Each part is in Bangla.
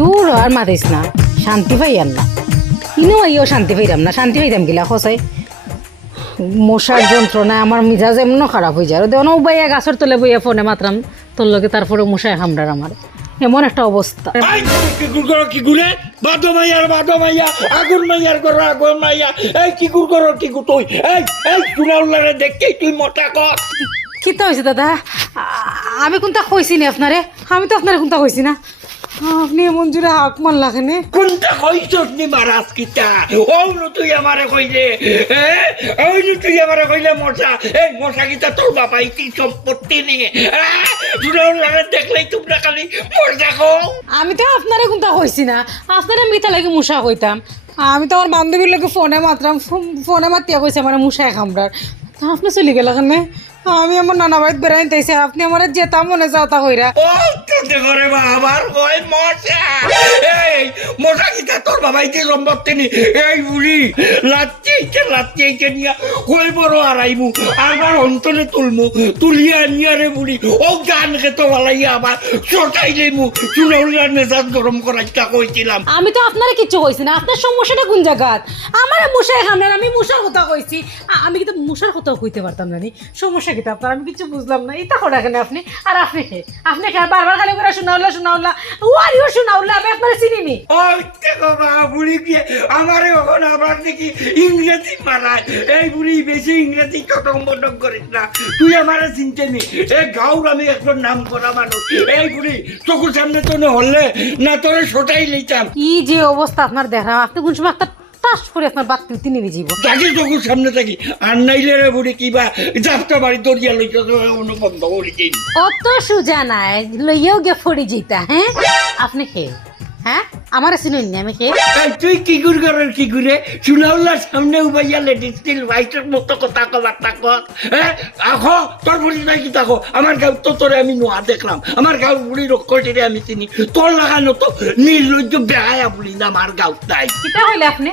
দূর আর মাতিস না। শান্তি পাই আর না। ইনো আইও শান্তি পাইলাম না শান্তি পাইতাম গিলা খসাই মশার যন্ত্রণায় আমার মিজাজ এমন খারাপ হয়ে যায়। দেওয়া উবাইয়া গাছের তলে বইয়া ফোনে মাত্রাম তোর লগে তারপরে মশায় হামডার আমার। এমন একটা অবস্থা। কি গুর করো কি গুরে বাদো মাইয়ার বাদো মাইয়া আগুন মাইয়ার করো আগুন মাইয়া। এই কি গুর করো কি গু তুই? এই এই চুনাউলারে দেখকেই তুই মোটা কর কিতা হয়েছে দাদা? আমি কোনটা কইছি নি আপনারে? আমি তো আপনারে কোনটা কইছি না? আপনি এমন জুড়ে হাক মার লাগেনে কোনটা কইছস নি মারাস কিতা নু তুই আমারে কইলে হ্যাঁ নু তুই আমারে কইলে মশা এই মশা কিতা তোর বাবা ইতি সম্পত্তি নিয়ে চুনাউলারে দেখলেই তোমরা খালি মশা কও। আমি তো আপনারে কোনটা কইছি না আপনারে মিঠা লাগে মুসা কইতাম। আমি তো আমার বান্ধবীর লোকে ফোনে মাত্রাম ফোনে মাতিয়া কইছে আমার মুসায় খামড়ার তা আপনি চলে গেল কেন? আমি আমার নানা বাড়িতে বেড়াই তাইছে আপনি আমার যেতা মনে যাওয়া কইরা ও তোতে করে বাবার কই মশা। এই মশা কিতা তোর বাবা ইতি সম্পত্তি নি এই বুড়ি লাচ্ছি ইচ্ছে লাচ্ছি ইচ্ছে নিয়া কই বড় আড়াইমু? আবার অন্তরে তুলমু তুলিয়া নিয়া রে বুড়ি। ও গান আবার মেজাজ গরম কইছিলাম। আমি তো আপনারে কিচ্ছু কইছি না আপনার সমস্যাটা কোন জায়গাত আমার মুসায় খামড়ার আমি মুসার কথা কইছি। আমি কিন্তু মুসার কথা কইতে পারতাম না নি। সমস্যা কিতা আপনার? আমি কিছু বুঝলাম না। এটা করা কেন আপনি আর আপনি? কে আপনি কে বারবার খালি করে শোনাউলা শোনাউলা ওয়ারিও শোনাউলা আমি আপনার চিনিনি। ওই দেখো বাবা বুড়ি গিয়ে আমারে ওখানে আবার দেখি ইংরেজি মারায় এই বুড়ি বেশি ইংরেজি চটক বটক করিস না। তুই আমারে চিনতে নি এই গাঁর আমি একজন নাম করা মানুষ। এই বুড়ি চকুর সামনে তো না হলে না তোরে সোটাই লইতাম কি যে অবস্থা আপনার দেখা আপনি কোন সময় একটা টাস করে আপনার তিনি যাব সামনে থাকি আর নাইলে রে বুড়ি কিবা যাত্রা বাড়ি দরিয়া লইতে অন্য বন্ধ করে অত সুজা নাই লইয়াও গে ফড়ি জিতা হ্যাঁ? আপনি কে হ্যাঁ? আমার চিনুন নি আমি কে? এই তুই কি গুর করার কি গুরে সামনে উবাইয়া লেডিস হোয়াইটের মতো কথা কবার তাকো। হ্যাঁ? আখো তোর বুড়ি নাই কি তাকো? আমার গাঁও তো তোরে আমি নোয়া দেখলাম। আমার গাঁও বুড়ি রক্ষটিরে আমি চিনি। তোর লাগানো তো নির্লজ্জ বেহায়া বুড়ি না আমার গাঁও তাই। কিতা হইলে আপনি?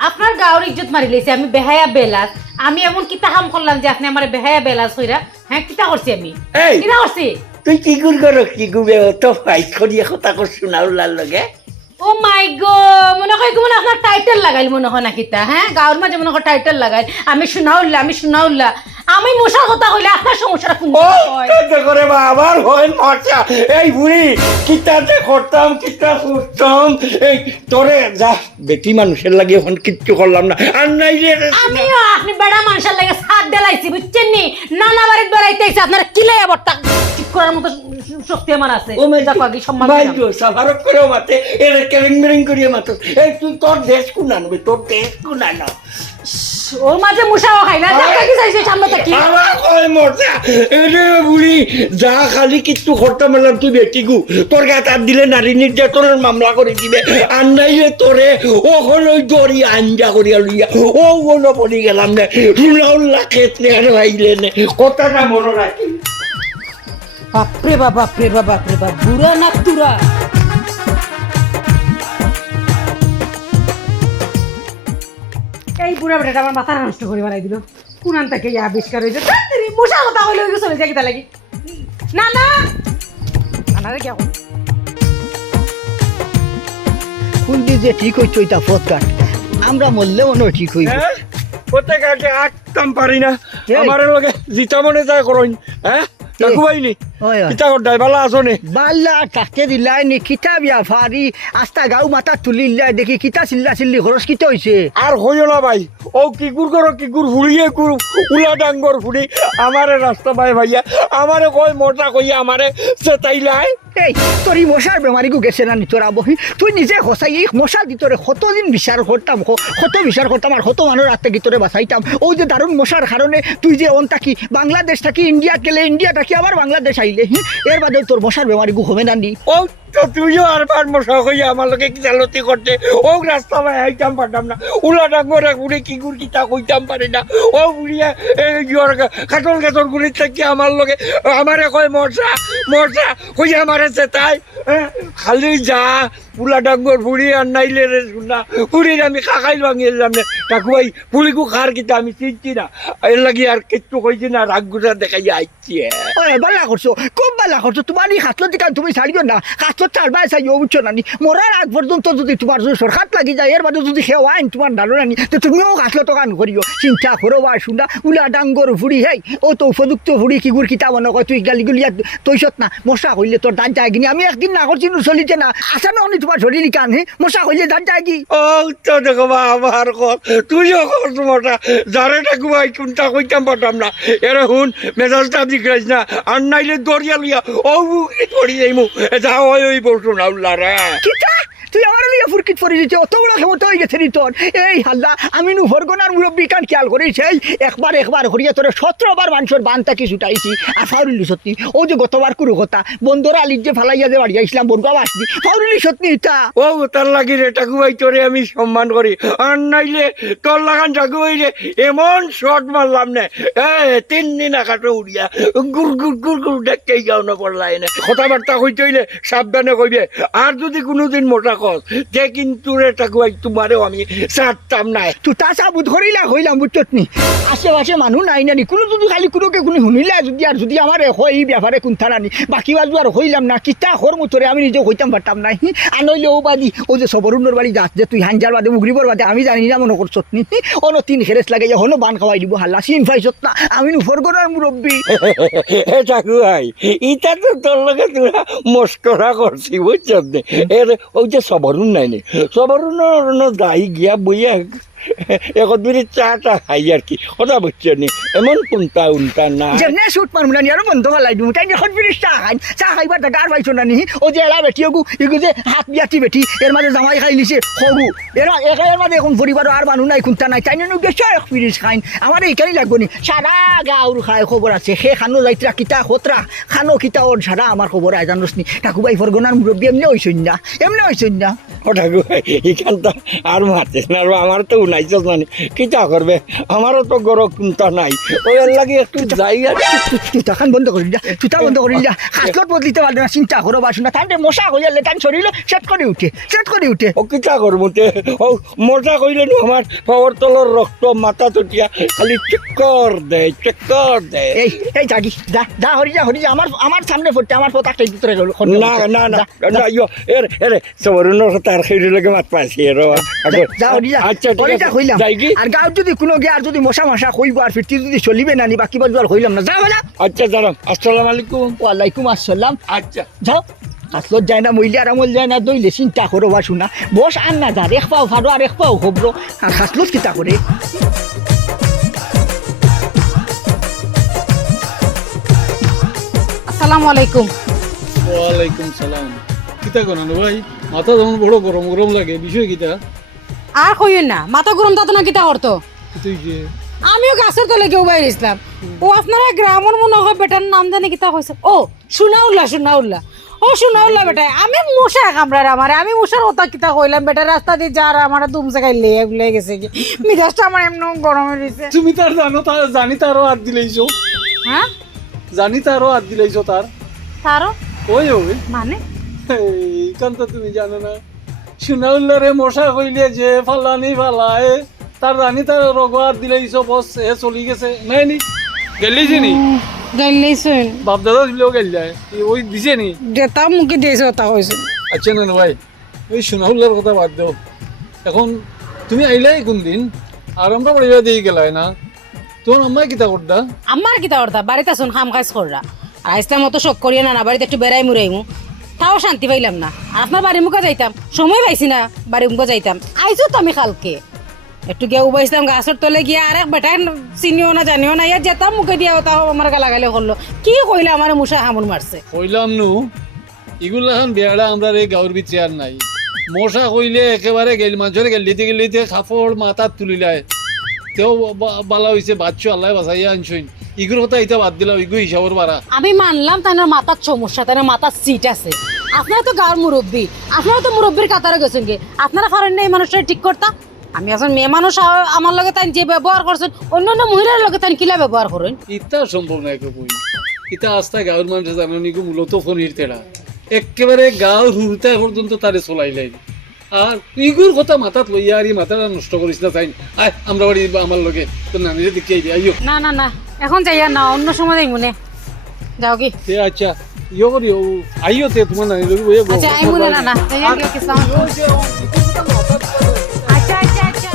আপনার গাঁর ইজ্জত মারি লেছে আমি বেহায়া বেলাস আমি এমন কিতা হাম করলাম যে আপনি আমার বেহায়া বেলাস হইরা হ্যাঁ কিতা করছি আমি? এই! কিতা করছি? তুই কি গুর কর কি গুবে অত ফাইট করিয়া কথা কর চুনাউলার লগে। ও মাই গো মনে হয় মনে আপনার টাইটেল লাগাইল মনে হয় না কিতা হ্যাঁ গাঁর মাঝে মনে হয় টাইটেল লাগাইল। আমি শুনাউল্লা আমি শুনাউল্লা আমি মশার কথা হইলে আপনার সমস্যাটা কোন করে আবার হয় মজা এই বুড়ি কিতাতে করতাম কিতা করতাম এই তোরে যা বেটি মানুষের লাগে এখন কিচ্ছু করলাম না। আর নাই রে আমিও আপনি বেড়া মানুষের লাগে সাত দেলাইছি বুঝছেন নি? নানা বাড়ির বেড়াইতেছি আপনার কিলাই আবার তা ঠিক করার মতো শক্তি আমার আছে। ও দেখো আগে সম্মান দিলাম। গো সাভারক করেও মাতে। এরে কেরিং মেরিং করিয়ে মাতো এই তুই তোর দেশ কোন আনবে? তোর দেশ কোন আনো? ওর মাঝে মুসাও খাই না। দেখা কি চাইছে সামনে থাকি। আমার কয় মজা এরে বুড়ি যা খালি কিচ্ছু করতে মেলাম তুই বেটি গু। তোর গায়ে তার দিলে নারী নির্যাতনের মামলা করে দিবে। আর নাইলে তোরে ওখন ওই দড়ি আঞ্জা করিয়া লইয়া ও কোনো পড়ি গেলাম না। রুনাউল্লা ক্ষেত্রে আর ভাইলে নে। কথাটা মনে রাখি বাপরে বাপ বাপরে বাপ বাপরে বাপ। বুড়া না তুরা। এই বুড়া বেটাটা আমার মাথা নষ্ট করে বানাই দিল। কুনান থেকে ইয়া আবিষ্কার হয়েছে। মশা কথা হইলে ওই চলে যায় কিতা লাগি? না না। না রে কেমন? শুনছি যে ঠিক হইতো এটা ফটকাট আমরা মরলেও অন্য ঠিক হইব। হ্যাঁ? প্রত্যেক আগে আটতাম পারি না। আমার লগে জিতা মনে যায় করইন। হ্যাঁ? কাকু ভাইনি। কিতা করদাই বালা আসনি বাল্লা তাকে দিলাই নি? কিতা বিয়া ফারি আস্তা গাও মাথা তুলিলাই দেখি কিতা চিল্লা চিল্লি খরচ কিতা হইছে আর হইও না ভাই। ও কি গুর কর কি গুর ফুড়িয়ে গুর উলা ডাঙ্গর ফুড়ি আমারে রাস্তা ভাই ভাইয়া। আমারে কই মোটা কইয়া আমারে চেতাইলাই। এই তোর মশার বেমারি গু গেছে না নিতর আবহি? তুই নিজে হসাই এই মশা দিতরে কতদিন বিচার করতাম কত বিচার করতাম আর কত মানুষ রাতে গিতরে বাঁচাইতাম। ও যে দারুণ মশার কারণে তুই যে অন থাকি, বাংলাদেশ থাকি ইন্ডিয়া গেলে ইন্ডিয়া থাকি, আবার বাংলাদেশ আইলে এর বাদে তোর মশার বেমারি গু হবে না নি? ও আইতাম না। কিতা না। কাটল খালি যা পুলা ডাঙ্গর ফুড়ি আর নাইলে রে শুনা ফুড়ির আমি খাখাই ভাঙি এলাম না। কাকু ভাই ফুড়িকু খার কিতা আমি চিনছি না। এর লাগি আর কিচ্ছু কইছি না। রাগ গুজা দেখাই আইছি বালা করছ, খুব বালা করছ। তোমার এই হাতলো তুমি ছাড়িও না। হাত রাস্তা চালবাই চাই ও বুঝছ নানি। মরার আগ পর্যন্ত যদি তোমার যদি সরকার লাগি যায়, এর বাদে যদি সেও আইন তোমার ডালো নানি, তো তুমিও গাছলে তো গান করিও। চিন্তা করো বা শুনা উলা ডাঙ্গর ফুড়ি হেই, ও তো উপযুক্ত ফুড়ি কি গুড় কিতা মনে কয়, তুই গালি গুলিয়া তৈছত না, মশা হইলে তোর দাঁত যায় কিনি আমি একদিন না করছি চলিতে না। আসা না অনি তোমার শরীর কান, হে, মশা হইলে দাঁত যায় কি ও, তো দেখো আমার কর তুইও কর তোমারটা যারে আই কোনটা কইতাম পারতাম না। এরে হুন, মেজাজটা দিকরাইস না। আর নাইলে দরিয়া লইয়া, ও পড়ি যাইমু যা ওই ওই বসু না উল্লা রে কিতা তুই আমার লিয়ে ফুরকিত পরে দিতে অত বড় ক্ষমতা হয়ে গেছে তোর। এই হাল্লা আমি নু ফরগনার মুরব্বী কান খেয়াল করিস? এই, একবার একবার হরিয়া তোরে সতেরোবার মানুষের বান তাকি ছুটাইছি। আর ফাউরিলি সত্যি, ও যে গতবার কুরু কথা বন্দর আলির যে ফালাইয়া যে বাড়ি আইসলাম বনগা বাসদি ফাউরিলি সত্যি ইটা ও, তার লাগি রে টাকুবাই তোরে আমি সম্মান করি। আর নাইলে তোর লাগান টাকুবাই রে, এমন শট মারলাম না। তিন দিন আকাশে উড়িয়া গুড় গুড় গুড় গুড় দেখতেই যাও না পড়লাই না। কথাবার্তা কইতে হইলে সাবধানে কইবে। আর যদি কোনোদিন মোটা কস যে কিন্তু রে টাকুবাই তোমারেও আমি ছাড়তাম না। তুই তা সাবুত করিলা হইলাম বুঝছত নি? আশেপাশে মানুষ নাই নানি কোনো যদি খালি কোনোকে কোনো শুনিলা যদি আর যদি আমার হয় এই ব্যাপারে কোনটা নানি বাকি বাজু আর হইলাম না কিতা হর মতরে আমি নিজে হইতাম পারতাম নাই? আনইলে ও বাদি ও যে সবরুন্নর বাড়ি যাস যে তুই হাঞ্জার বাদে মুগরিবর বাদে আমি জানি না মনে করছত নি? অন তিন খেরেস লাগে যে হনো বান খাওয়াই দিব হাল্লা সিন পাইছত না আমি নুফর করার মুরব্বী এ টাকুবাই ইটা তো তোর লগে তোরা মস্করা করছি বুঝছত এর ওই যে সবরুন উন্নয়নে নে। সবরুন দাই গিয়া বইয়া একদিনে চাটা খাই আর কি। কথা নি? এমন কোনটা উনটা না। যেমনে শুট মারমু না আরও বন্ধ হালাই দিমু। তাই এখন ফিরিস চা খাই। চা খাইবার টাকা আর পাইছো না নি? ও যে এলা বেটি ওগু এগু যে হাত বিয়াতি বেটি এর মাঝে জামাই খাই লিছে সরু এরা একা এর মাঝে এখন পরিবার আর মানুষ নাই কোনটা নাই। তাই নুন গেছে এক ফিরিস খাইন। আমার এইখানেই লাগবো নি। সারা গাঁর খাই খবর আছে। সে খানো যাইতরা কিতা খতরা। খানো কিতা ওর সারা আমার খবর আয় জানোস নি। কাকুবাই ফরগনার মুরব্বী এমনি হইছই না। এমনি হইছই না। ও ঠাকুর এখানটা না। আর আমার তো উনাইছ না কিতা করবে? আমারও তো নাই। ওই লাগে একটু যাই আর বন্ধ করি যা তুতা বন্ধ করি যা। বদলিতে পারবে না চিন্তা করো বাসু না তাহলে মশা তান শরীর সেট করে উঠে সেট করে উঠে। ও কিতা করব তে? ও মোটা কইলে আমার পাওয়ার তলর রক্ত মাথা তুটিয়া খালি চক্কর দেয় চক্কর দেয়। এই এই জাগি যা যা হরি যা হরি যা। আমার আমার সামনে পড়তে আমার পতাকটা ভিতরে গেল না না না না ইয়ো এর এর সবরুনের কথা আর খেয়ে লাগে মাত পাইছি এর আচ্ছা ঠিক হরি যা আছে হইলাম আর যদি কোনো গে আর যদি মশা মশা হইব আর ফিরতি যদি চলিবে না নি বাকি বাজু আর হইলাম না। যা যা আচ্ছা আসসালামু আলাইকুম। ওয়ালাইকুম আসসালাম। আচ্ছা। যাও। হাসলত যায় না মহিলা আর আমল যায় না দইলে চিন্তা করো বা শুনা। বস আন না যা এক পাও ফাড়ো আর এক পাও খবর আর হাসলত কিতা করে আসসালামু আলাইকুম। ওয়ালাইকুম সালাম। কিতা ভাই? মাথা যখন বড় গরম গরম লাগে বিষয় কিতা? আর কইন না। মাথা গরম তাতো না কিতা করতো আমিও গাছের তলে কেউ বাইরে ইসলাম ও আপনারা গ্রামের মনে হয় বেটার নাম জানে কিতা হয়েছে? ও সুনাউল্লাহ সুনাউল্লাহ। ও সুনাউল্লাহ বেটা আমি মশা কামড়ার আমার আমি মশার কথা কিতা কইলাম বেটা? রাস্তা দিয়ে যার আমার দুম জায়গায় লেগে গুলে গেছে কি? মিজাজটা আমার এমন গরমে দিছে তুমি তার জানো তার জানি তারও হাত দিলেইছো। হ্যাঁ? জানি তারও হাত দিলেইছো তার। তারও? ওই ওই। মানে? এইখান তো তুমি জানো না। সুনাউল্লারে মশা কইলে যে ফালানি ফালায় তার জানি তার রগ হাত দিলেইছো বস এ চলি গেছে। নাই নি? গেলি যে নি? গাইলেই শুন বাপ দাদা দিলেও গেল যায়। ওই দিছে নি? দেতা মুখে দিয়েছে ওটা হয়েছে আচ্ছা না ভাই ওই সোনাহুল্লার কথা বাদ দাও এখন তুমি আইলাই কোন দিন আর আমরা বাড়ি দিয়ে গেলাই না। তোমার আম্মাই কিতা করতা আমার কিতা অর্থা বাড়িতে শুন খাম খাইজ কররা আর ইসলাম অত শখ করিয়া না না বাড়িতে একটু বেড়াই মুড়াইমু তাও শান্তি পাইলাম না। আর আপনার বাড়ির মুখে যাইতাম, সময় পাইছি না বাড়ির মুখে যাইতাম। আইছো তো আমি কালকে। একটু গিয়ে উবাইছিলাম গাছের তলে গিয়ে আরেক বেটাই চিনিও না, জানিও না ইয়ার যেতাম মুখে দিয়া, তাও আমার গালাগালি করল কি কইলে আমার মুসা হামুন মারছে কইলাম নু এগুলা এখন বেড়া আমরা এই গাঁর আর নাই। মশা কইলে একেবারে গেল মানুষের গেলিতে গেলিতে কাপড় মাথার তুলিলায় তেও বালা হইছে বাচ্চু আল্লাহ বাঁচাইয়া আনছইন ইগুর কথা এটা বাদ দিলাম ইগু হিসাবর বাড়া আমি মানলাম তার মাথার সমস্যা তার মাথার সিট আছে। আপনারা তো গাঁর মুরব্বী আপনারা তো মুরব্বীর কাতারে গেছেন গে আপনারা পারেন না এই মানুষটা ঠিক করতাম আমি এখন মেয়ে মানুষ আমার লগে তাই যে ব্যবহার করছেন অন্য অন্য মহিলার লগে তাই কিলা ব্যবহার করেন ইতা সম্ভব না একে ইতা আস্তা গাঁর মানুষ জানো নিগু মূলত ফোনির তেড়া একেবারে হুরতা পর্যন্ত তারে চলাইলাই আর ইগুর কথা মাথাত লইয়া আর মাথাটা নষ্ট করিস না চাই আয় আমরা বাড়ি আমার লগে তো নানিরে দেখে আইবি আইও। না না না এখন যাইয়া না অন্য সময় যাই মনে যাও কি? এ আচ্ছা ইয়ে করি ও আইও তে তোমার নানি লগে বইয়ে। আচ্ছা আই মনে না না এই যে কি সাউন্ড আচ্ছা আচ্ছা আচ্ছা।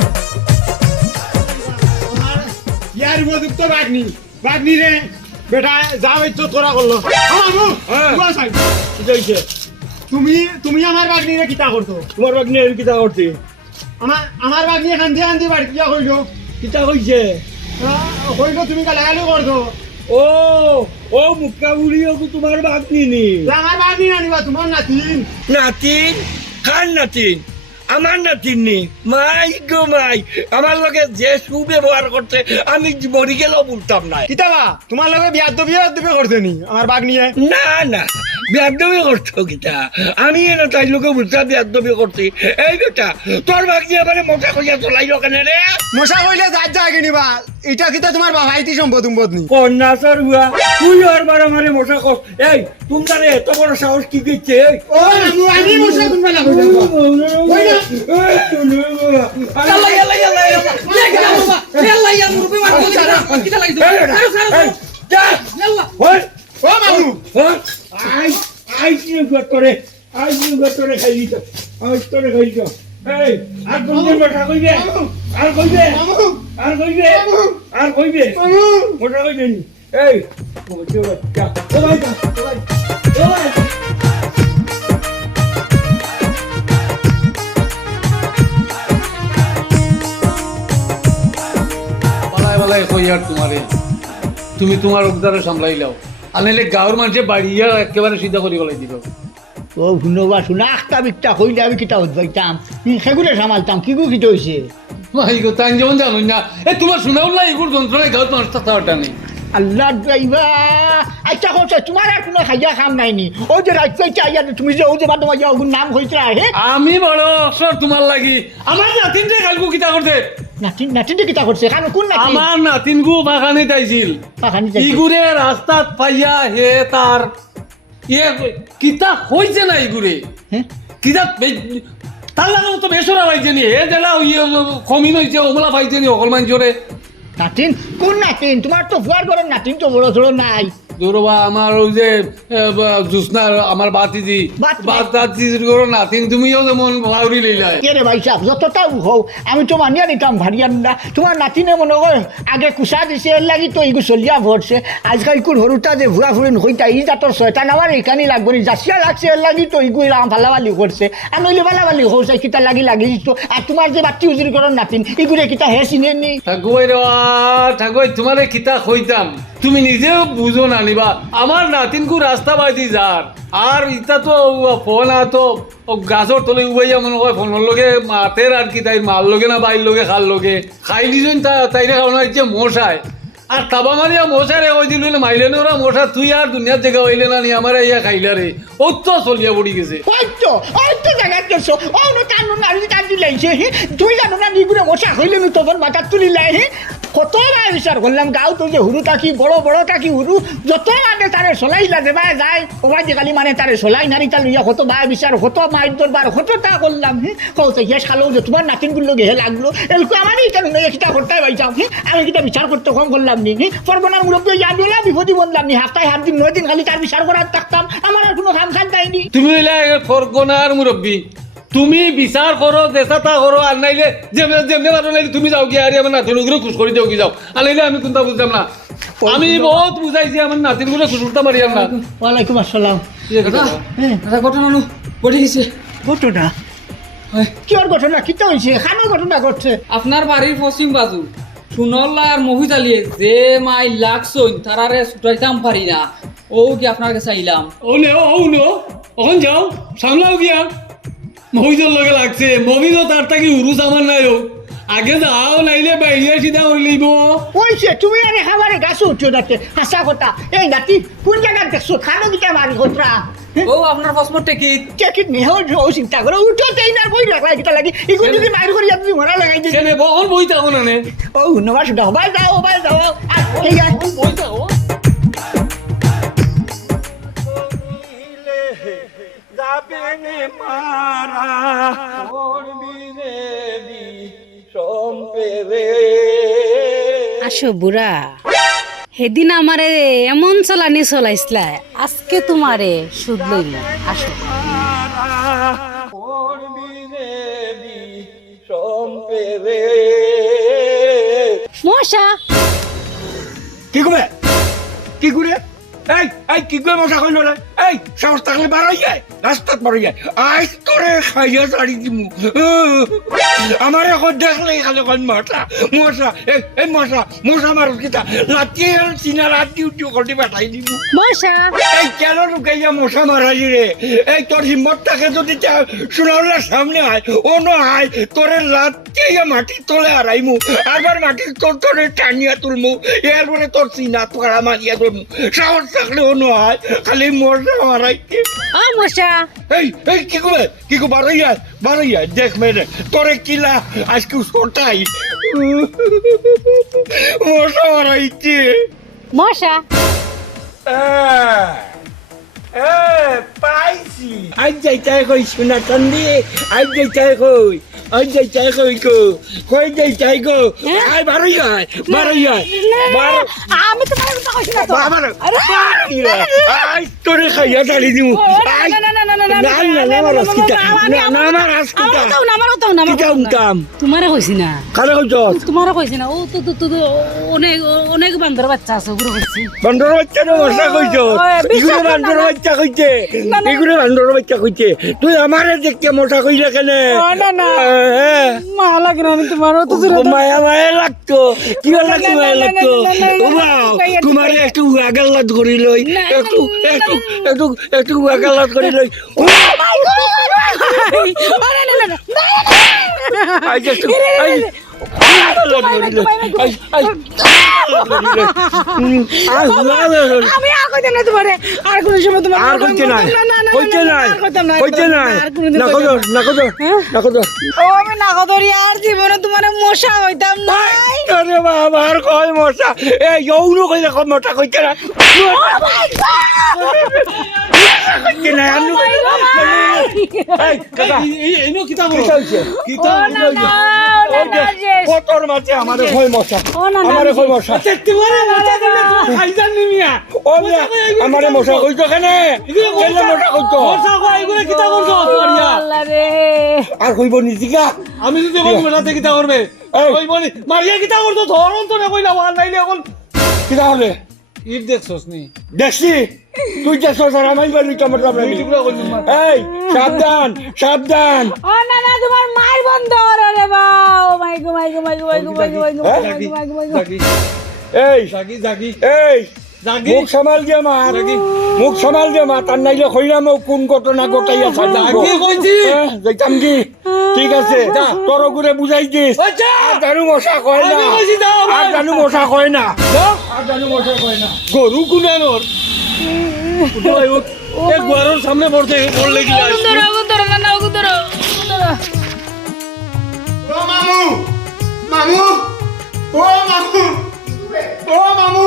ইয়ার রে। বেটা যা তোরা করল। আমু কি হইছে? তুমি তুমি আমার বাগনি রে কিতা করতো তোমার বাগনি রে কিতা করতে আমার আমার বাগনি কান্দি কান্দি বাড়ি কিয়া কইলো কিতা কইছে কইলো তুমি গালাগালি করতো ও ও মুক্কা বুড়িও তো তোমার বাগনি নি। আমার বাগনি আনিবা তোমার নাতিন? নাতিন? কার নাতিন? আমার নাতিন নি। মাই গো মাই আমার লগে যে সুব্যবহার করতে আমি মরি গেলেও বলতাম না কিতাবা তোমার লগে বিয়ার বিয়ার দবি করছে নি আমার বাঘ নিয়ে না না বেদবি করছ কিতা আমি এনে তাই লোকে বুঝা বেদবি করছি এই বেটা তোর বাকি এবারে মোটা কইয়া চলাই কেন রে মশা কইলে যার যা কিনিবা এটা কিতা তোমার বাবাইতি সম্পদ উম্পদ নি কন্যা সর হুয়া তুই আর বার আমারে মশা কর এই তোমার এত বড় সাহস কি দিচ্ছে এই ও আমি মশা তুমি না ইয়াল্লা ইয়াল্লা ইয়াল্লা ইয়াল্লা ইয়াল্লা বাবা ও মামু। হ্যাঁ? আই আই কি গতরে আই কি গতরে খাই তো। আই তোরে খাই এই আর কইবে আর কইবে? আর কইবে? আর কইবে? মোটা কইবে নি? এই মোটা বাচ্চা ও ভাই ও ভাই ও ভাই পালায় পালায় কই আর তোমারে? তুমি তোমার উদ্ধারে সামলাই লাও আর নাইলে গাঁৱৰ মানুহে বাঢ়িয়া একেবাৰে চিধা কৰি পেলাই দিব ও শুনবা শুনা আখটা বিকটা কইলে আমি কিতা উদ্বাইতাম সেগুলো সামালতাম কি মাই কথা তাই যেমন জানো না এ তোমার শোনাও না এগুলো যন্ত্রণায় গাঁৱত মানুষ থাকা নেই আল্লাহ ড্রাইভা আচ্ছা কইছে তোমার আর কোনো খাইয়া খাম নাইনি ও যে কইতে আইয়া তুমি যে ও যে বাদ তোমার নাম কইতে হে আমি বড় অসর তোমার লাগি। আমার নাতিনটা কালকু কিতা করতে নাতিন নাতিনটা কিতা করছে কোন নাতিন? আমার নাতিন গু বাগানে তাইছিল পাখানি যাইছে। ইগুরে রাস্তাত পাইয়া হে তার ইয়ে কিতা হইছে না ইগুরে? কিতা তার লাগে তো বেসরা পাইছে নি? হে জেলা কমিন হইছে ওমলা পাইছে নি অকল মাঞ্চরে নাতিন? কোন নাতিন? তোমার তো ফুয়ার ঘরের নাতিন তো বড় ছোট নাই। দৌড়বা আমার ওই যে জ্যোৎস্নার আমার বাতিজি। বাতি- বাতিজির করো নাতিন তুমিও যেমন ভাউরি লইলাই কে রে ভাই সাহেব যতটা হও আমি তো মানিয়া নিতাম ভারিয়ান না। তোমার নাতিনে মনে কর আগে কুসা দিছে এর লাগি তো ইগু চলিয়া ভরছে আজকাল ইকুর হরুটা যে ভুয়া ফুরিন হইতা ই জাতর শয়তান আমার এখানে লাগবে নি জাসিয়া লাগছে এর লাগি তো ইগু রাম ফালাবালি করছে আমি হইলে ফালাবালি হচ্ছে কিতা লাগি লাগি দিত আর তোমার যে বাতি উজির করার নাতিন ইগুরে কিতা হে চিনে নি? ঠাকুর ঠাকুর তোমারে কিতা কইতাম তুমি নিজেও বুঝো না নিবা। আমার নাতিনকু রাস্তা বাইছি যার আর ইটা তো ফোন আতো গাছর তলে উবাইয়া মনে হয় ফোনের লগে মাতের আর কি তাই মার লগে না বাইর লগে খাল লগে। খাই দিজন তাই তাইরে খাওয়ানো হচ্ছে মশায় আর তাবা মারিয়া মশা রে ওই দিল মাইলে ওরা মশা, তুই আর দুনিয়ার জায়গা হইলে না নি, আমার ইয়া খাইলা রে। ও তো চলিয়া পড়ি গেছে। লাইছে তুই জানো না নিগুরে মশা হইলে নি তখন মাথা তুলি লাই, হি? কত বার বিচার করলাম, গাও তো যে হুরু থাকি বড় বড় থাকি হুরু, যত মানে তারে সলাইলা দেবা যায় ওবাই যে কালি মানে তারে সলাই নারী তার লইয়া কত বা বিচার, কত মাইর দরবার, কত তা করলাম কত ইয়ে খালো যে তোমার নাতিনগুলো গে লাগল, এলকু আমারই কেন কিতা করতে পাইছাম আমি কিতা বিচার করতে কম করলাম নি পরগনার মুরব্বী জানলা বিপদি বললাম নি হাফতায় হাফ দিন নয় দিন খালি তার বিচার করার থাকতাম। আমার আর কোনো খান তাইনি তুমি মুরব্বী। তুমি বিচার করো দেশাতা করো আর নাইলে যেমনে যেমনে পারো নাইলে তুমি যাও গিয়ে আরে আমার নাতিনগুলো খুশ করে দিও কি যাও। আর নাইলে আমি কোনটা বুঝতাম না? আমি বহুত বুঝাইছি আমার নাতিনগুলো খুশ করতে পারি না। ওয়ালাইকুম আসসালাম। ইয়ে ঘটনা নো ঘটে গেছে। ঘটনা? কিতা হয়েছে খানো ঘটনা ঘটছে? আপনার বাড়ির পশ্চিম বাজু। সুনল্লা আর মহিত আলিয়ে যে মাই লাগছইন তারারে ছুটাইতাম পারি না। ও কি আপনার কাছে আইলাম ও নে ও নো ওখান যাও সামলাও গিয়া। মহিজর লগে লাগছে মহিজও তার থাকি উরুস আমার নাই ও। আগে যাও নাইলে বাইরে সিধা হই লইব। হয়েছে তুমি আরে খাবারে গাছ উঠিও যাচ্ছে হাসা কথা। এই নাতি কোন জায়গা দেখছ? খানো কিতা মারি ঘটরা ও আপনার পাসপোর্ট টিকিট টিকিট নিহ ও চিন্তা করো উঠো তেই না? বই রাখলা কিতা লাগি। ইগুন যদি মারি করি তুমি মরা লাগাই দিছি কেনে? বহন বই থাকো না। নে ও নবা সুদা হবাই যাও হবাই যাও আর ঠিক আছে বই থাকো যাবে মারা করবি রে সম্পেরে আসো বুড়া। সেদিন আমারে এমন চলানি চলাইছিলা, আজকে তোমারে সুদ লইল আসো। কি করে কি করে এই এই, কি করে মশা কইল এই সাহস থাকলে বার হই যায় রাস্তাত বার হই যায় আজ তোরে খাইয়া ছাড়ি দিমু। আমার এখন দেখলে খালি কোন মশা মশা এই মশা মশা মারো কিতা লাতি চিনা রাতি উঠি করতে পাঠাই দিমু। মশা। এই কেন লুকাইয়া মশা মারাই রে এই তোর হিম্মত থাকে যদি সুনাউলার সামনে আয় ও ন আয় তোরে লাতিয়া মাটির তলে হারাইমু আবার মাটির তোর তোরে টানিয়া তুলমু। এরপরে তোর চিনা তোরা মারিয়া তুলমু। সাহস থাকলে ও ন আয়। খালি মশা মারাইতে ও মশা এই এই কি করে কি করে দেখ মেরে তোরে কিলা আজকে সোটাই মশা মারাইতে মশা পাইছি আজ যাইতাই কই সোনা চান্দি আজ যাইতাই কই আজ যাইতাই কই কো কই যাইতাই কো আই বারই আয় বারই আয় বার আমি তোমার কথা কইছি না তো আরে, আই তোরে খাইয়া চালি দিমু আই না, না, না, না, না, না, না না না আমার আজকিটা না না আমার আজকিটা আমার কথা আমার কথা না আমার কথা উনকাম তোমারে কইছি না কারে কইছ তোমারও কইছি না ও তো তো তো তো অনেক অনেক বান্দর বাচ্চা আছে ওগুলো কইছি বান্দর বাচ্চা না ইগুলো বান্দর না। বাচ্চা কইছে। ইগুলো বান্দর বাচ্চা কইছে তুই আমারে দেখতে মশা কইলে কেন ও, না, না। হ্যাঁ লাগে না আমি তোমার মায়া মায়া লাগতো কি না, মায়া লাগতো তোমার একটু আগাল্লাত করি লই একটু একটু একটু একটু আগাল্লাত করি লই আই জাস্ট আই আমি আর কইতাম না তোমারে আর কোন সময় তোমার আর কইতে নাই কইতে নাই না, কইতে নাই না কদর না কদর ও আমি না কদরি আর জীবনে তোমার মশা হইতাম না আরে বাবা আর কয় মশা এই যৌন কইলে কম মশা কইতে কইতে এই কাকা না, কতর মাঝে আমারে কয় মশা ও না, না, আমারে কয় মশা আমারে মশা কইতো কেন কেন মশা কইতো মশা কয় এগুলো কিতা করছ মারিয়া আল্লাহ রে আর কইব নিজিকা আমি যদি মেলাতে কিতা করবে। ওই মারিয়া কিতা করছ ধরন তো না কইলা ওয়ান নাইলে এখন কিটা হলে ইট দেখছস নি? দেখছি। তুই যে সসার আমাই বাড়ি টুকরা করলি মার। এই সাবধান সাবধান। ও না না তোমার মাই বন্ধ রে বা ও মাই গো মাই গো মাই গো মাই গো মাই গো মাই গো? মাই গো এই জাগি জাগি এই। মুখ সামাল দিয়ে মার মুখ সামাল দিয়ে মা। তার নাইলে কইলাম কোন ঘটনা কইছি। যাইতাম কি ঠিক আছে। তোর ঘুরে বুঝাই দিস। আর জানু মশা কয় না। আর জানু মশা কয় না। আর জানু মশা কয় না। গরু কুনানোর? এক গরুর সামনে পড়তে পড়লে কি মামু। মামু। ও মামু। ও মামু।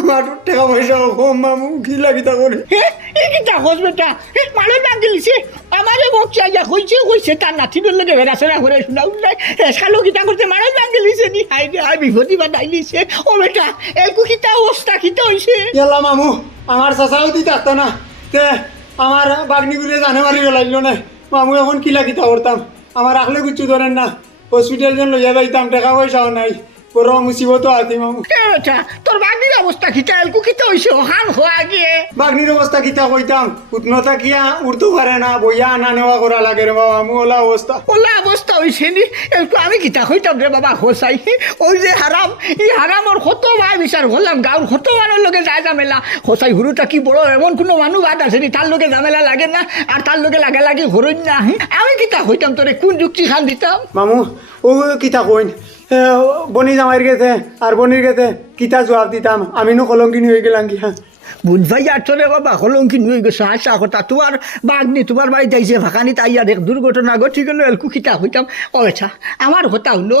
আমার টাকা পয়সা কম মামু কিলা কিতা করি? কিতা হস বেটা? মানুষ বাঙ্গি লিছে আমারে বকছে আইয়া কইছে কইছে তার নাতিদের লগে বেড়াচড়া করে শুনাও নাই এসালো কিতা করতে মানুষ বাঙ্গি লিছে নি। হাই রে হাই বিপদি বাদাই লিছে ও বেটা একু কিতা অবস্থা কিতা হইছে? ইয়াল্লা মামু আমার চাচাও দিতে আসতো না। তে আমার বাগনি ঘুরে জানে মারি গেলাইল না। মামু এখন কিলা কিতা করতাম আমার রাখলে কিছু ধরেন না। হসপিটাল যেন লইয়া যাইতাম টাকা পয়সাও নাই। বড় মুসিবত আতি মামু বেটা তোর বাগনির অবস্থা কিতা একু কিতা হইছে হান হওয়া গিয়ে বাগনির অবস্থা কিতা কইতাম উঠনতা কিয়া? উঠতে পারে না বইয়া আনা নেওয়া করা লাগে রে বাবা মামু ওলা অবস্থা ওলা অবস্থা হইছে নি? একটু আমি কিতা হইতাম রে বাবা হোসাই ওই যে হারাম এই হারামর কত ভাই বিচার হলাম গাঁর কত মানুষ লোকে যায় জামেলা। হোসাই হুরুটা কি বড় এমন কোনো মানুষ বাদ আছে নি? তার লোকে জামেলা লাগে না? আর তার লোকে লাগে লাগে হরইন না আমি কিতা হইতাম তোরে কোন যুক্তি খান দিতাম মামু ও কিতা কইন? বনি জামাইর গেছে আর বনির গেছে কিতা জবাব দিতাম। আমি নো কলঙ্কিনি হয়ে গেলাম কি বুঝবাই আর তোরে বাবা গেছে কথা তোমার বাগনি তোমার বাড়িতে আইছে ফাঁকানি তাই আর এক দুর্ঘটনা ঘটি গেল এলকু খিতা হইতাম ও আচ্ছা আমার কথা হলো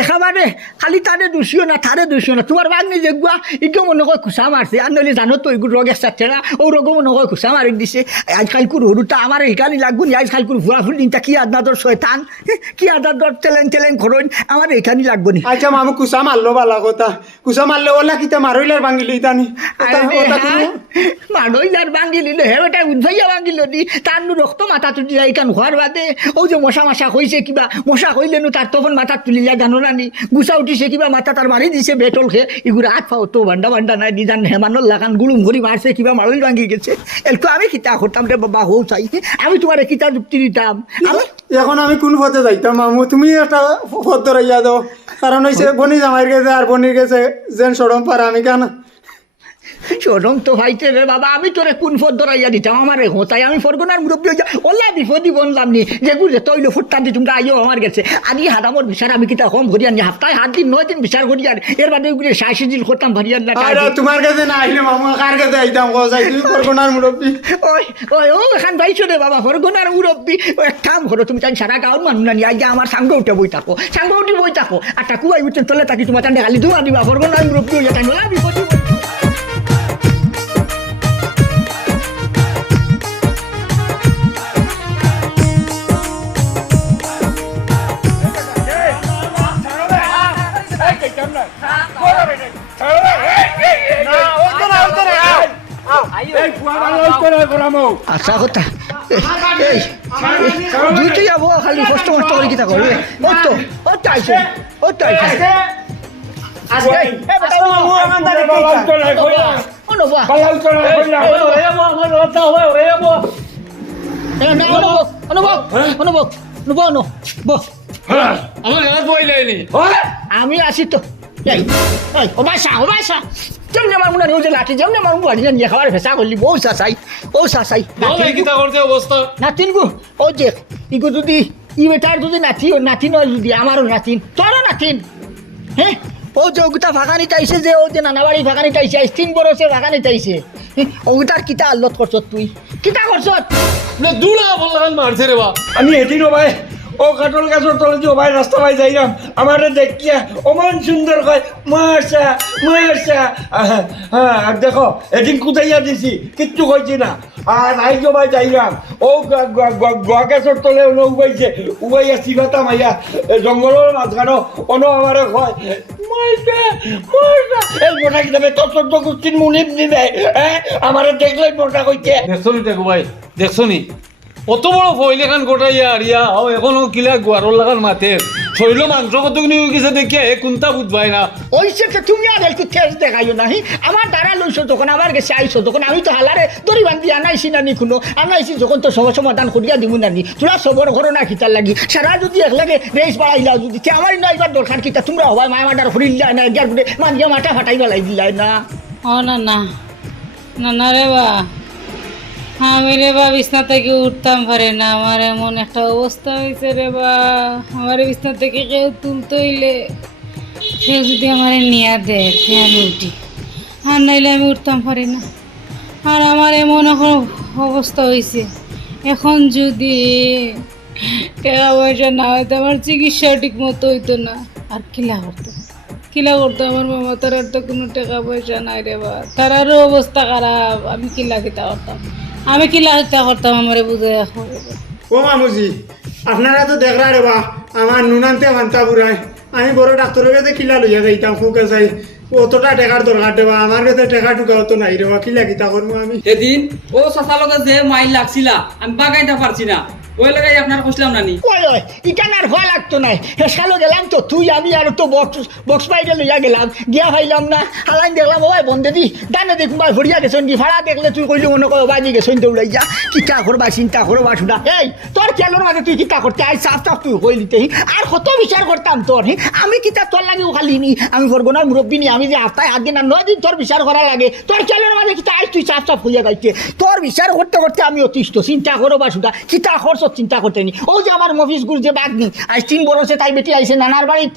একেবারে খালি তারে দোষিও না তারে দোষিও না তোমার বাগনি গুয়া ইটো মনে কয় খুচা মারছে আর নইলে জানো তো এগুলো রোগ এসছে না ও রোগ মনে খুচা মারি দিছে আজকাল কুর হরুটা আমার এইখানি লাগবো নি আজকাল কুর ভুয়া ফুল দিনটা কি আদাদর শয়তান কি আদাদর তেলেন তেলেন খরইন আমার এইখানি লাগবো নি আচ্ছা মামু কুসা মারলো বালা কথা কুসা মারলে ওলা কিতা মারইলার ভাঙিলি ইতানি ওটা ওটা কোনো মানইলার ভাঙিলি হে ওটা উদ্ভাইয়া তার নু রক্ত মাথা তুলি যায় কান হওয়ার বাদে ও যে মশা মশা হয়েছে কিবা মশা হইলে নু তার তখন মাথা তুলিয়া জানো নানি গুছা উঠিছে কিবা মাথা তার মারি দিছে বেটল খে। এগুলো আট পাও তো ভান্ডা ভান্ডা নাই হেমানোর লাগান গুলুম মারছে কিবা মারই ভাঙি গেছে। এলকো আমি কিতা করতাম রে বাবা হৌ চাই। আমি তোমার কিতা যুক্তি দিতাম? আমি এখন আমি কোন পথে যাইতাম মামু? তুমি একটা পথ ধরাইয়া দাও। কারণ হইছে বনি জামাইয়ের গেছে আর বনির গেছে যেন সরম পারা আমি কেন সরম তো ভাইতে রে বাবা আমি তোরে কোন ফোর ধরাইয়া দিতাম? আমার রে হোতাই আমি ফরগনার মুরব্বী হইয়া ওলা বিপদি বনলাম নি যে গুলে তৈল ফুটটা দি তোমরা আইও আমার গেছে। আদি হারামর বিচার আমি কিতা কম ভরিয়ান নি? হাফতায় হাত দিন নয় দিন বিচার করিয়ার এর বাদে ওগুলো সাহসী দিল করতাম ভরিয়ান না আর তোমার কাছে না আইলে মামু কার কাছে আইতাম? কো যাই তুমি করগোনার মুরব্বী। ওই ওই ও এখান পাইছো রে বাবা ফরগনার মুরব্বী। এক কাম করো তুমি তাই সারা গাঁর মানুষ না নি? আইয়া আমার সাঙ্গ উঠে বই থাকো সাঙ্গ উঠে বই থাকো। আর টাকু আই উঠে তলে থাকি তোমার তান্ডে খালি ধোয়া দিবা ফরগনার মুরব্বী হইয়া তাই ওলা বিপদি আচ্ছা কথা এই দুইটি যাব খালি কষ্ট করে ও তো ও তো আইছে ও তো আইছে আমি আছি তো যেমনি আমার মনে হয় যে লাঠি যেমনি আমার আনিয়ে নিয়ে খাবার ভেসা করলি ও সাসাই ও সাসাই অবস্থা? নাতিন গো ও যে ইগো যদি ই বেটার যদি নাতি ও নাতিন হয় যদি আমারও নাতিন তোরও নাতিন। হ্যাঁ ও যে ওগুতা ভাগানি চাইছে যে ও যে নানাবাড়ি ভাগানি চাইছে তিন বরসে ভাগানি চাইছে ওগুতার কিতা আল্লত করছ তুই? কিতা করছ না দুলা বললাম মারছে রে বা আমি এদিনও ভাই ও কাটল গাছের তলে যে ভাই রাস্তা ভাই যাইলাম আমার দেখিয়া অমান সুন্দর কয় মাসা মাসা হ্যাঁ আর দেখো, এদিন কুদাইয়া দিছি, কিচ্ছু কইছি না। আর যে ভাই যাইলাম ও গোয়া গাছের তলে অন উবাইছে উবাইয়া চিবাতা মাইয়া। জঙ্গলের মাঝখানো অন আমার কয় মাইসা মাইসা এই মোটা কিতাবে তোর চোদ্দ কুস্তির মুনিপ দিবে হ্যাঁ আমার দেখলে মোটা কইছে দেখছ নি দেখো ভাই দেখছ নি অত বড় ফইলে খান গোটাইয়া আরিয়া ও এখনও কিলা গুয়ারর লাগান মাতের শৈল মাংস কতগুনি হয়ে গেছে দেখিয়া এ কোনটা বুঝবাই না। ওইসে তো তুমি আর একটু তেজ দেখাইও নাহি। আমার দ্বারা লইছো তখন আমার গেছে আইসো তখন আমি তো হালারে দড়ি বান্ধি আনাইছি নানি কোনো। আনাইছি যখন তো সব সমাধান করিয়া দিব নানি। তোরা সবর ঘর না খিতার লাগি। সারা যদি একলাগে রেস বাড়াইলা যদি তে আমার না এবার দরকার কিতা। তোমরা হবাই মায়া মাটার ফুরিল্লা না গিয়ার ফুটে মানিয়া মাটা ফাটাই বেলাই দিলাই না। ও না না না না রে বা। আমি রে বা বিছনা থেকে উঠতাম পারে না। আমার এমন একটা অবস্থা হয়েছে রে বা আমার বিছনা থেকে কেউ তুলতে হইলে সে যদি আমার নিয়ে দেয় আমি উঠি। আর নাইলে আমি উঠতাম পারি না। আর আমার এমন এখন অবস্থা হয়েছে এখন যদি টাকা পয়সা না হয়তো আমার চিকিৎসা ঠিক মতো হইতো না। আর কিলা করতো কিলা করতো আমার মামা তারার তো কোনো টাকা পয়সা নাই রে বা তারারও অবস্থা খারাপ। আমি কিলা কিতা করতাম আমি কিলা হত্যা করতাম আমারে বুঝে এখন? ও মামুজি আপনারা তো দেখরা রে বা আমার নুনান্তে ভান্তা বুড়াই। আমি বড় ডাক্তারের কাছে কিলা লইয়া যাইতাম খুব চাই অতটা টেকার দরকার দেবা আমার কাছে টেকা টুকা অত নাই রে বা কিলা কিতা করব আমি? এদিন ও লগে যে মাইল লাগছিলা আমি বাগাইতে পারছি না। ওই লাগাই আপনার কইছিলাম নানি। ওই ওই ইকান আর লাগতো হেসালো গেলাম তো, তুই, আমি আর তো বক্স বক্স বাইরে লইয়া গেলাম। গিয়া না। দেখলাম, ওই দি কি দেখলে তুই কইলি মনে বাজি তো যা কিতা করবা, চিন্তা করবা শুনা এই, তোর মাঝে তুই কিতা করতে আই সাফ সাফ তুই কইলি আর কত বিচার করতাম তোর আমি কিতা তোর লাগে খালি নি? আমি ফরগনার মুরব্বী নি, আমি যে আস্তায় দিন আর নয় দিন তোর বিচার করা লাগে। তোর খেলোর মাঝে কিতা আই তুই সাফ সাফ হইয়া গাইতে। তোর বিচার করতে করতে আমি অতিষ্ঠ চিন্তা করো বা শুধা কিতা খরচ চিন্তা করতে নি ও যে আমার মফিস গুল যে বাগনি আজ তিন বছর তাই বেটি আইছে নানার বাড়িত।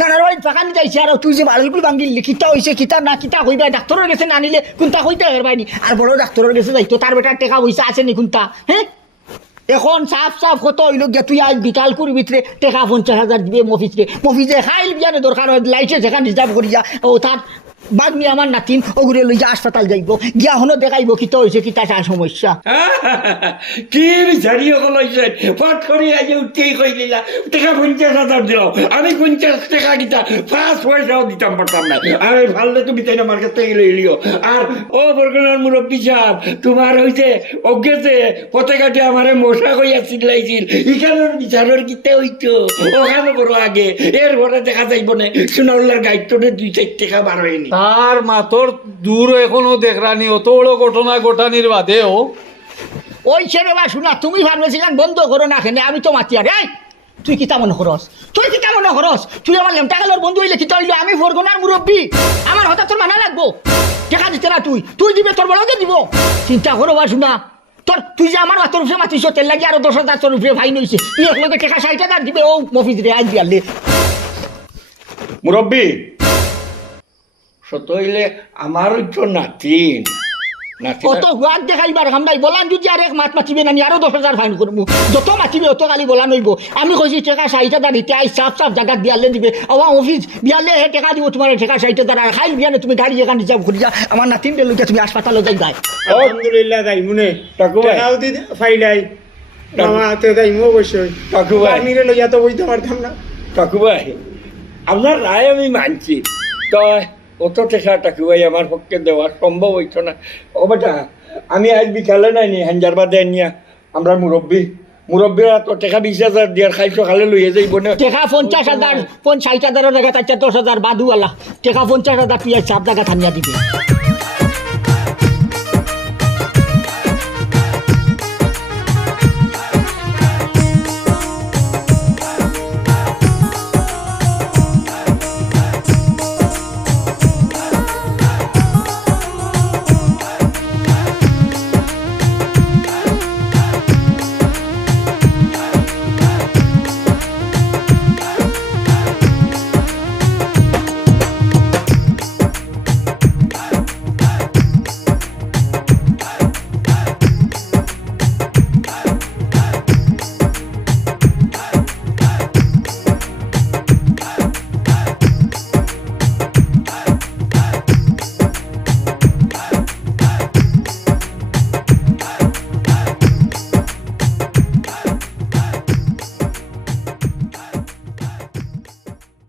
নানার বাড়ি টাকা নিতে আইসি আর তুই যে বাড়ি ভাঙ্গিল কিতা হয়েছে কিতা না কিতা হইবা, ডাক্তারের গেছে না নিলে কোনটা হইতে হেরবাইনি আর বড় ডাক্তারের গেছে যাইতো, তার বেটার টেকা পয়সা আছে নি কোনটা হ্যাঁ এখন সাফ সাফ কত হইল গিয়া তুই আজ বিকাল করি ভিতরে টেকা পঞ্চাশ হাজার দিবে মফিসরে মফিসে খাইল বিয়ানে দরকার হয়, লাইটে যেখানে রিজার্ভ করিয়া, ও তার নিয়ে আমার নাতিন, ওগুলো লইয়া হাসপাতাল যাইব। গিয়া হনো দেখাইব কি কিতা হয়েছে কিতা চার সমস্যা। কি বিচারি অকল হয়েছে ফট করে আজ উঠতেই কই দিলা টাকা পঞ্চাশ হাজার দিও। আমি পঞ্চাশ টাকা কিতা পাঁচ পয়সাও দিতাম পারতাম না। আর এই ভাললে তুমি তাই আমার কাছ থেকে লইলিও আর ও বরগুনার মুরব্বী সাহেব, তোমার হইছে অজ্ঞেতে পথে ঘাটে আমারে মশা কইয়া চিল্লাইছিল ইখানোর বিচারের কিতে হইতো? ওখানে বড় আগে? এর ঘরে দেখা যাইব না। সোনাউল্লার গাইডটনে দুই চার টাকা বার হয়নি। তার মাতর দূর এখনও দেখরানি অত বড় ঘটনা ঘটানির বাদেও ওই সে বা শোনা তুমি ফার্মেসি গান বন্ধ করো না কেন আমি তো মাতি আর তুই কিতা মনে করস? তুই কিতা মনে করস? তুই আমার লেমটা গেলোর বন্ধু হইলে কিতা হইল? আমি ফরগনার মুরব্বী। আমার হঠাৎ তোর মানা লাগবো? দেখা দিতে না তুই। তুই দিবে তোর বড়কে দিব। চিন্তা করো বা শোনা তোর তুই যে আমার হাতের উপরে মাতিস তেল লাগি আরও দশ হাজার তোর উপরে ভাই নইছে তুই এক লগে টাকা ষাট হাজার দিবে ও মফিজ রে আজ দিয়ালে। মুরব্বী সত হইলে আমার তো নাতিন অত হুয়ার দেখাইবার কাম নাই বলান যদি আর এক মাত মাতিবে না আরও দশ হাজার ফাইন করব যত মাতিবে অত কালি বলান হইব। আমি কইছি টাকা হাজার দিতে আই সাফ সাফ জায়গা দিয়ালে দিবে। আমার অফিস বিয়ালে হে টাকা দিব তোমার টাকা হাজার আর খাই বিয়ানে তুমি গাড়ি এখান রিজার্ভ করিয়া আমার নাতিন লইয়া তুমি হাসপাতালে যাই গাই আলহামদুলিল্লাহ তাই মনে। টাকাও দি ফাইলাই মামা তো তাই মো অবশ্যই টাকু ভাই। পানিরে লইয়া তো বইতে পারতাম না। টাকু ভাই। আপনার রায় আমি মানছি। তো অত টাকা কি ভাই আমার পক্ষে দেওয়া সম্ভব হইতো না। ও বেটা, আমি আজ বিকালে নাই নি, হাঞ্জার বাদে নিয়া আমরা মুরব্বী। মুরব্বীরা তো টেকা বিশ হাজার দিয়ার খাইছো, খালে লইয়ে যাইব না। টেকা পঞ্চাশ হাজার, পঞ্চাশ হাজারের জায়গা তার দশ হাজার বাদুওয়ালা টেকা পঞ্চাশ হাজার তুই সাপ জায়গা থামিয়া দিবে।